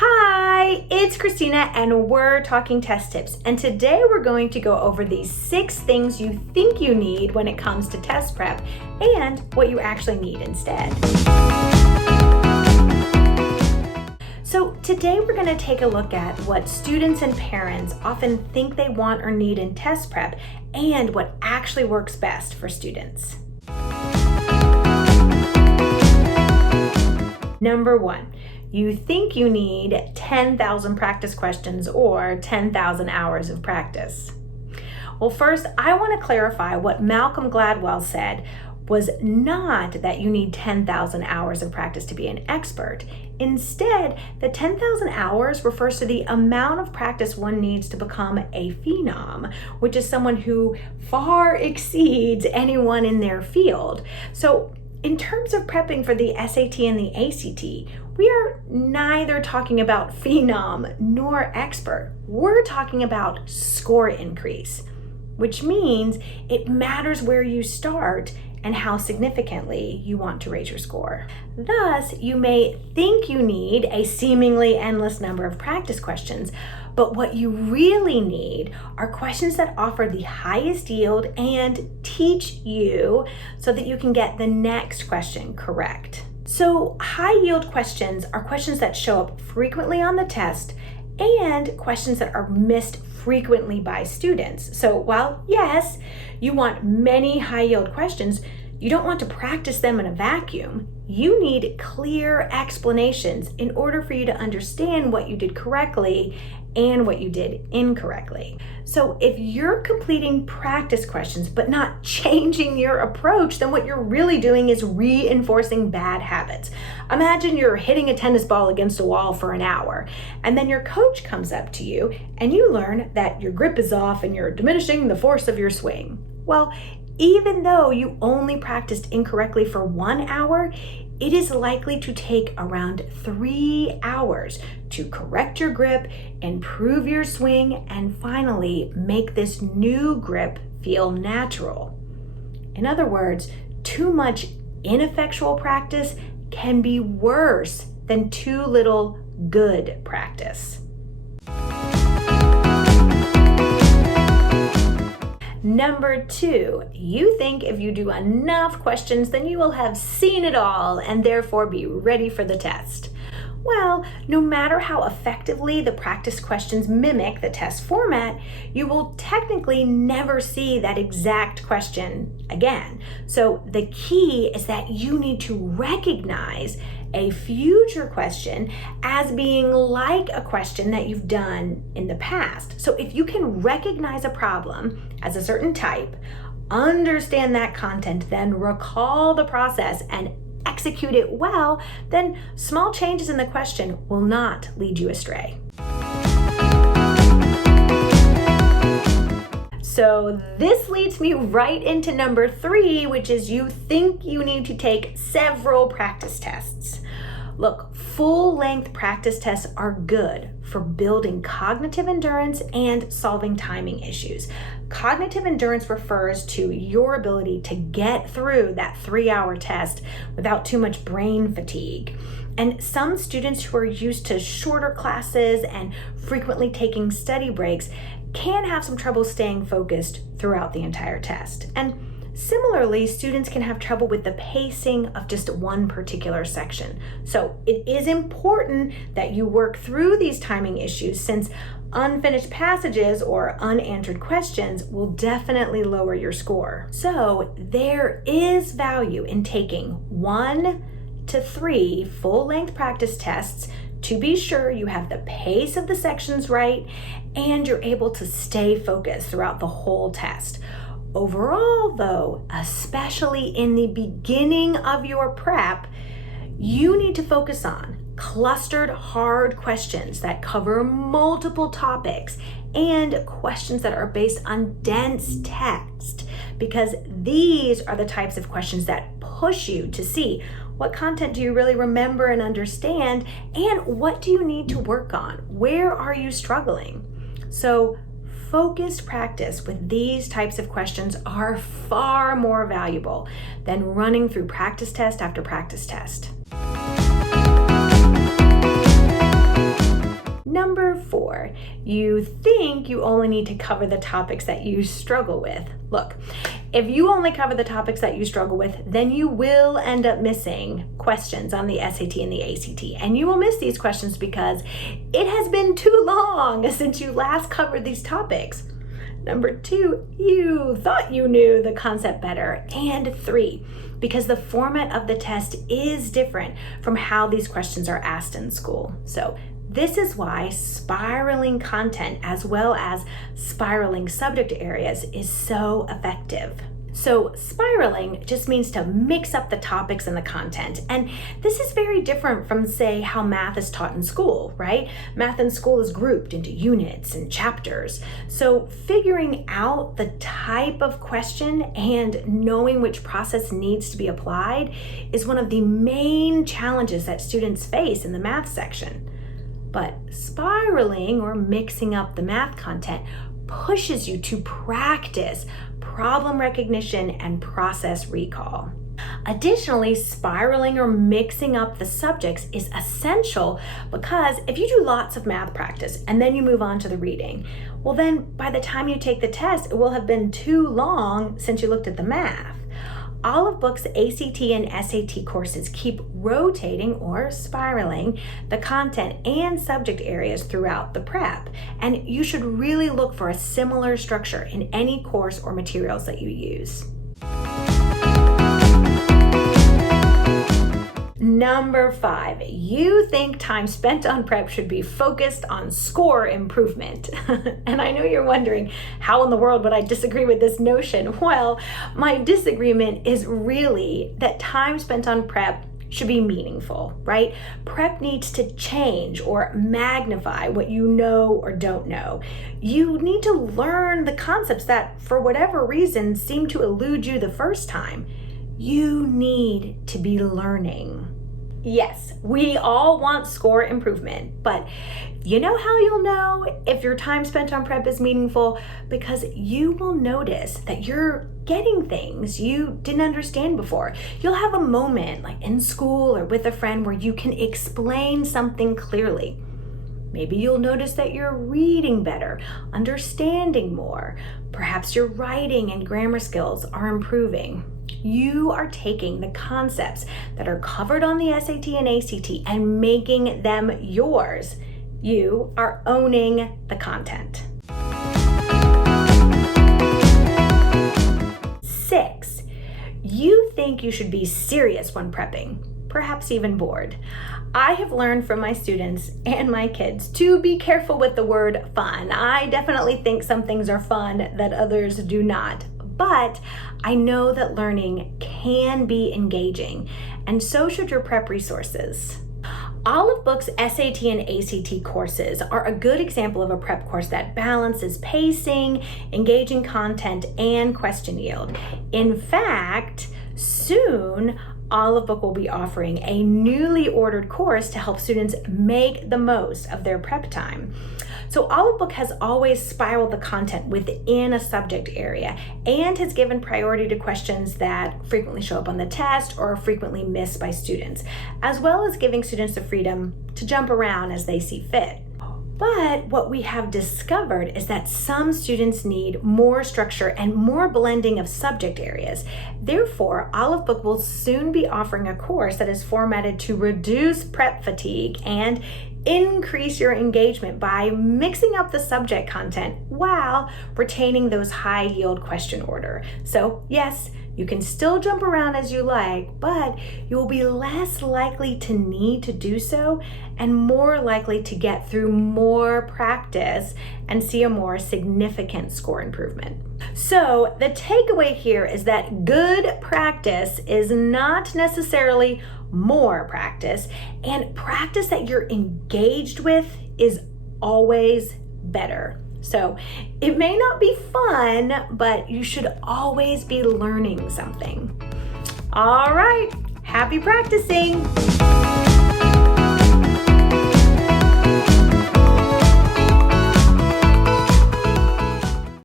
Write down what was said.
Hi, it's Christina and we're talking test tips. And today we're going to go over these 6 things you think you need when it comes to test prep and what you actually need instead. So today we're going to take a look at what students and parents often think they want or need in test prep and what actually works best for students. Number 1. You think you need 10,000 practice questions or 10,000 hours of practice. Well, first, I want to clarify what Malcolm Gladwell said was not that you need 10,000 hours of practice to be an expert. Instead, the 10,000 hours refers to the amount of practice one needs to become a phenom, which is someone who far exceeds anyone in their field. So, in terms of prepping for the SAT and the ACT, we are neither talking about phenom nor expert. We're talking about score increase, which means it matters where you start and how significantly you want to raise your score. Thus, you may think you need a seemingly endless number of practice questions, but what you really need are questions that offer the highest yield and teach you so that you can get the next question correct. So high yield questions are questions that show up frequently on the test and questions that are missed frequently by students. So while yes, you want many high yield questions, you don't want to practice them in a vacuum. You need clear explanations in order for you to understand what you did correctly and what you did incorrectly. So if you're completing practice questions but not changing your approach, then what you're really doing is reinforcing bad habits. Imagine you're hitting a tennis ball against a wall for an hour, and then your coach comes up to you and you learn that your grip is off and you're diminishing the force of your swing. Well, even though you only practiced incorrectly for 1 hour, it is likely to take around 3 hours to correct your grip, improve your swing, and finally make this new grip feel natural. In other words, too much ineffectual practice can be worse than too little good practice. Number 2, you think if you do enough questions, then you will have seen it all and therefore be ready for the test. Well, no matter how effectively the practice questions mimic the test format, you will technically never see that exact question again. So the key is that you need to recognize a future question as being like a question that you've done in the past. So if you can recognize a problem as a certain type, understand that content, then recall the process and execute it well, then small changes in the question will not lead you astray. So this leads me right into number 3, which is you think you need to take several practice tests. Look, full-length practice tests are good for building cognitive endurance and solving timing issues. Cognitive endurance refers to your ability to get through that 3-hour test without too much brain fatigue. And some students who are used to shorter classes and frequently taking study breaks can have some trouble staying focused throughout the entire test. And similarly, students can have trouble with the pacing of just one particular section. So it is important that you work through these timing issues, since unfinished passages or unanswered questions will definitely lower your score. So there is value in taking 1 to 3 full-length practice tests to be sure you have the pace of the sections right and you're able to stay focused throughout the whole test. Overall, though, especially in the beginning of your prep, you need to focus on clustered hard questions that cover multiple topics and questions that are based on dense text, because these are the types of questions that push you to see what content do you really remember and understand, and what do you need to work on? Where are you struggling? So focused practice with these types of questions are far more valuable than running through practice test after practice test. 4, you think you only need to cover the topics that you struggle with. Look, if you only cover the topics that you struggle with, then you will end up missing questions on the SAT and the ACT. And you will miss these questions because it has been too long since you last covered these topics. Number 2, you thought you knew the concept better. And 3, because the format of the test is different from how these questions are asked in school. So this is why spiraling content as well as spiraling subject areas is so effective. So spiraling just means to mix up the topics and the content. And this is very different from, say, how math is taught in school, right? Math in school is grouped into units and chapters. So figuring out the type of question and knowing which process needs to be applied is one of the main challenges that students face in the math section. But spiraling, or mixing up the math content, pushes you to practice problem recognition and process recall. Additionally, spiraling or mixing up the subjects is essential because if you do lots of math practice and then you move on to the reading, well then by the time you take the test, it will have been too long since you looked at the math. Olive Book's ACT and SAT courses keep rotating or spiraling the content and subject areas throughout the prep, and you should really look for a similar structure in any course or materials that you use. Number 5, you think time spent on prep should be focused on score improvement. And I know you're wondering, how in the world would I disagree with this notion? Well, my disagreement is really that time spent on prep should be meaningful, right? Prep needs to change or magnify what you know or don't know. You need to learn the concepts that, for whatever reason, seem to elude you the first time. You need to be learning. Yes, we all want score improvement, but you know how you'll know if your time spent on prep is meaningful? Because you will notice that you're getting things you didn't understand before. You'll have a moment, like in school or with a friend, where you can explain something clearly. Maybe you'll notice that you're reading better, understanding more. Perhaps your writing and grammar skills are improving. You are taking the concepts that are covered on the SAT and ACT and making them yours. You are owning the content. 6, you think you should be serious when prepping, perhaps even bored. I have learned from my students and my kids to be careful with the word fun. I definitely think some things are fun that others do not. But I know that learning can be engaging, and so should your prep resources. Olive Book's SAT and ACT courses are a good example of a prep course that balances pacing, engaging content, and question yield. In fact, soon, Olive Book will be offering a newly ordered course to help students make the most of their prep time. So Olive Book has always spiraled the content within a subject area and has given priority to questions that frequently show up on the test or are frequently missed by students, as well as giving students the freedom to jump around as they see fit. But what we have discovered is that some students need more structure and more blending of subject areas. Therefore, Olive Book will soon be offering a course that is formatted to reduce prep fatigue and increase your engagement by mixing up the subject content while retaining those high yield question order. So yes, you can still jump around as you like, but you will be less likely to need to do so and more likely to get through more practice and see a more significant score improvement. So the takeaway here is that good practice is not necessarily more practice, and practice that you're engaged with is always better. So it may not be fun, but you should always be learning something. All right, happy practicing.